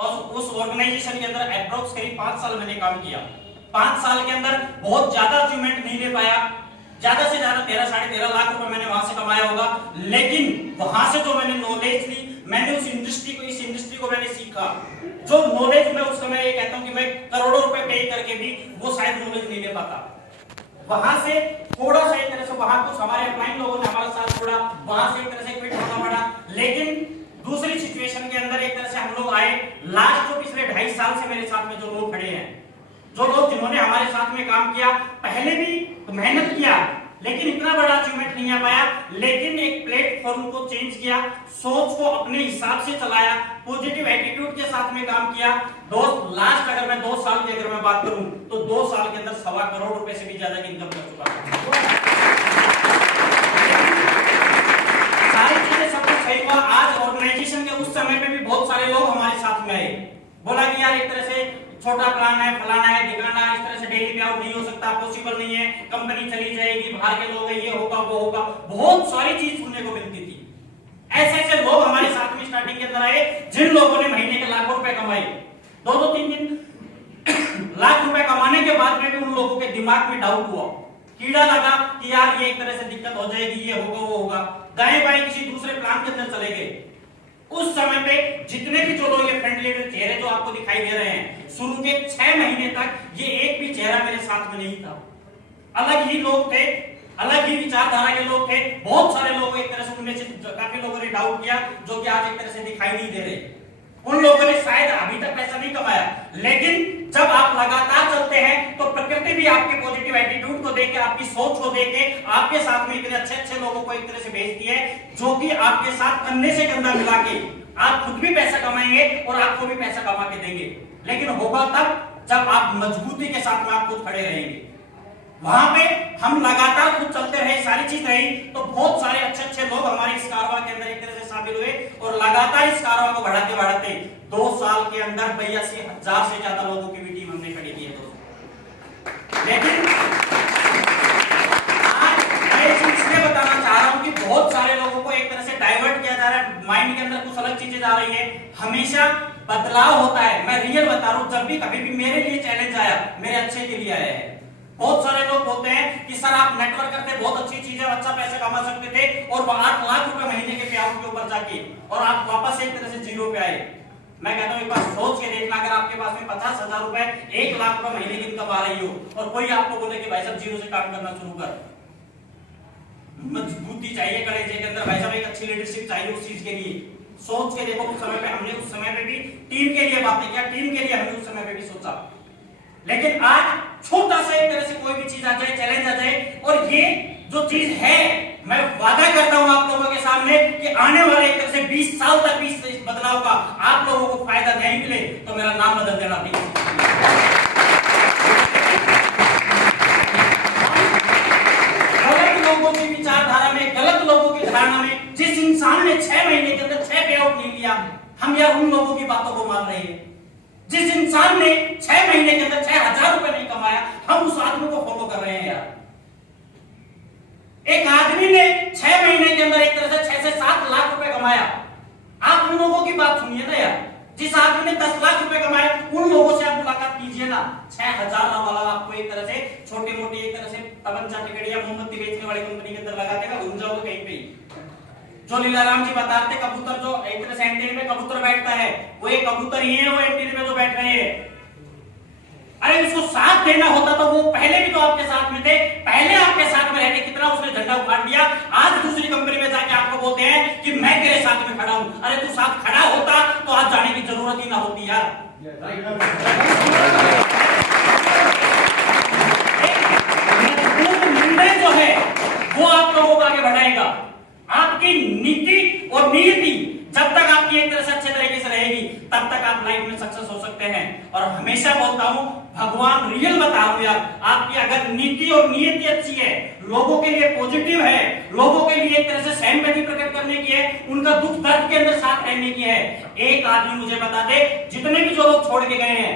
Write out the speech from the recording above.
और उस ऑर्गेनाइजेशन के अंदर अप्रोक्स करीब 5 साल मैंने काम किया। 5 साल के अंदर बहुत ज्यादा अचीवमेंट नहीं ले पाया, ज्यादा से ज्यादा 13-13.5 लाख रुपए मैंने वहां से कमाया होगा, लेकिन वहां से जो मैंने नॉलेज ली, मैंने उस इंडस्ट्री को मैंने सीखा। जो नॉलेज मैं उस समय ये कहता हूं कि मैं करोड़ों रुपए पे करके भी वो शायद नॉलेज नहीं ले पाता। वहां से थोड़ा सा एक तरह से वहां कुछ हमारे अपलाइन लोगों ने हमारे साथ छोड़ा, वहां से एक तरह से क्विट होना पड़ा। लेकिन दूसरी सिचुएशन के अंदर एक तरह से हम लोग आए। लास्ट जो पिछले 2.5 साल से मेरे साथ में जो लोग खड़े हैं, जो लोग जिन्होंने हमारे साथ में काम किया, पहले भी तो मेहनत किया लेकिन इतना बड़ा अचीवमेंट नहीं आ पाया, लेकिन एक प्लेटफॉर्म को चेंज किया, सोच को अपने हिसाब से चलाया, पॉजिटिव एटीट्यूड के साथ में काम किया। दोस्त लास्ट अगर मैं 2 साल की अगर मैं बात करूं तो 2 साल के अंदर 1.25 करोड़ रुपए से भी ज्यादा की इनकम कर चुका हूं। सारी चीजें सब कुछ सही हुआ। आज ऑर्गेनाइजेशन के उस समय पे भी बहुत सारे लोग हमारे साथ में आए, बोला कि यार एक तरह से छोटा प्लान है, फलाना है, ठिकाना है, इस तरह से डेली पे आउट नहीं हो सकता, पॉसिबल नहीं है, कंपनी चली जाएगी, बाहर के लोग हैं, ये होगा वो होगा, बहुत सारी चीज सुनने को मिलती थी। ऐसे लोग हमारे साथ में स्टार्टिंग के अंदर आए, जिन लोगों ने महीने के लाखों रुपए कमाए, 2-3 लाख रुपए कमाने के बाद में भी उन लोगों के दिमाग में डाउट हुआ, कीड़ा लगा कि यार ये एक तरह से दिक्कत हो जाएगी, ये होगा वो होगा, दाएं बाएं किसी दूसरे प्लान के अंदर चले गए। उस समय पे जितने भी जो लोग ये फ्रेंड लीडर चेहरे जो आपको दिखाई दे रहे हैं, शुरू के 6 महीने तक ये एक भी चेहरा मेरे साथ में नहीं था। अलग ही लोग थे, अलग ही विचारधारा के लोग थे। बहुत सारे लोग एक तरह से उनमें से काफी लोगों ने डाउट किया, जो कि आज एक तरह से दिखाई नहीं दे रहे। उन लोगों ने शायद अभी तक पैसा नहीं कमाया, लेकिन जब आप लगातार चलते हैं तो प्रकृति भी आपके पॉजिटिव एटीट्यूड को देख के, आपकी सोच को देख के आपके साथ में इतने अच्छे लोगों को एक तरह से भेजती है, जो कि आपके साथ कंधे से कंधा मिला के आप खुद भी पैसा कमाएंगे और आपको भी पैसा कमा के देंगे। लेकिन होगा तब जब आप मजबूती के साथ में आप खुद खड़े रहेंगे। वहां पे हम लगातार खुद चलते रहे, सारी चीज रही, तो बहुत सारे अच्छे लोग हमारे इस कारवां के अंदर एक तरह से शामिल हुए और लगातार इस कारवां को बढ़ाते बढ़ाते 2 साल के अंदर 82,000 से ज्यादा लोगों की भी टीम हमने खड़ी की है दोस्तों। लेकिन आज मैं ये चीज इसलिए बताना चाह रहा हूं कि बहुत सारे लोगों को एक तरह से डाइवर्ट किया जा रहा है, माइंड के अंदर कुछ अलग चीजें जा रही है। हमेशा बदलाव होता है, मैं रियल बता रहा हूं, जब भी कभी भी मेरे लिए चैलेंज आया, मेरे अच्छे के लिए आया है। बहुत सारे लोग बोलते हैं कि सर आप नेटवर्क करते बहुत अच्छी चीज है, अच्छा पैसे कमा सकते थे और वो 8 लाख रुपए महीने के पे आउट के ऊपर जाके और आप वापस एक तरह से जीरो पे आए। मैं कहता हूं एक बार सोच के देखना, अगर आपके पास में 50,000 रुपए 1 लाख रुपए महीने की इनकम आ रही हो और कोई आपको बोले कि भाई साहब जीरो से काम करना शुरू कर, मजबूती चाहिए कलेजे के अंदर, भाई साहब एक अच्छी लीडरशिप चाहिए उस चीज के लिए। सोच के देखो, उस समय पे हमने उस समय पे भी टीम के लिए बातें किया, टीम के लिए हमने उस समय पे भी सोचा। लेकिन आज छोटा सा एक तरह से कोई भी चीज आ जाए, चैलेंज आ जाए, और ये जो चीज है, मैं वादा करता हूं आप लोगों के सामने कि आने वाले एक तरह से 20 साल तक भी इस बदलाव का आप लोगों को फायदा नहीं मिले तो मेरा नाम बदल देना नहीं। गलत लोगों की विचारधारा में, गलत लोगों की धारणा में, जिस इंसान ने 6 महीने के अंदर 6 पे आउट नहीं लिया, हम यार उन लोगों की बातों को मान रहे हैं। जिस इंसान ने 6 महीने के अंदर 6,000 रुपए नहीं कमाया, हम उस आदमी को फॉलो कर रहे हैं यार। एक आदमी ने 6 महीने के अंदर एक तरह से 6 से 7 लाख रुपए कमाया, आप उन लोगों की बात सुनिए ना यार। जिस आदमी ने 10 लाख रुपए कमाए, उन लोगों से आप मुलाकात कीजिए ना। 6,000 वाला आपको एक तरह से छोटी मोटी एक तरह से तमंचा टिकड़िया मोमबत्ती बेचने वाली कंपनी के अंदर लगा देगा, घूम जाओगे कहीं पे। जो लीलाराम जी बताते कबूतर जो एक तरह से एंटीना में कबूतर बैठता है, वो एक कबूतर ही है, वो एंटीना में जो बैठ रहे हैं। अरे उसको साथ देना होता तो वो पहले भी तो आपके साथ में थे, पहले आपके साथ में रहकर कितना उसने झंडा उखाड़ दिया। आज दूसरी कंपनी में जाके आपको बोलते हैं कि मैं तेरे साथ में खड़ा हूं। अरे तू साथ खड़ा होता तो आज जाने की जरूरत ही ना होती यार। निर्णय जो है वो आप लोगों को आगे बढ़ाएगा। आपकी नीति और नीति जब तक आपकी एक तरह से अच्छे तरीके से रहेगी, तब तक आप लाइफ में सक्सेस हो सकते हैं। और हमेशा बोलता हूं, भगवान रियल बता रहा हूं यार, आपकी अगर नीति और नियति अच्छी है, लोगों के लिए पॉजिटिव है, लोगों के लिए एक तरह से सहमति प्रकट करने की है, उनका दुख दर्द के अंदर साथ रहने की है। एक आदमी मुझे बता दे, जितने भी जो लोग छोड़ के गए हैं,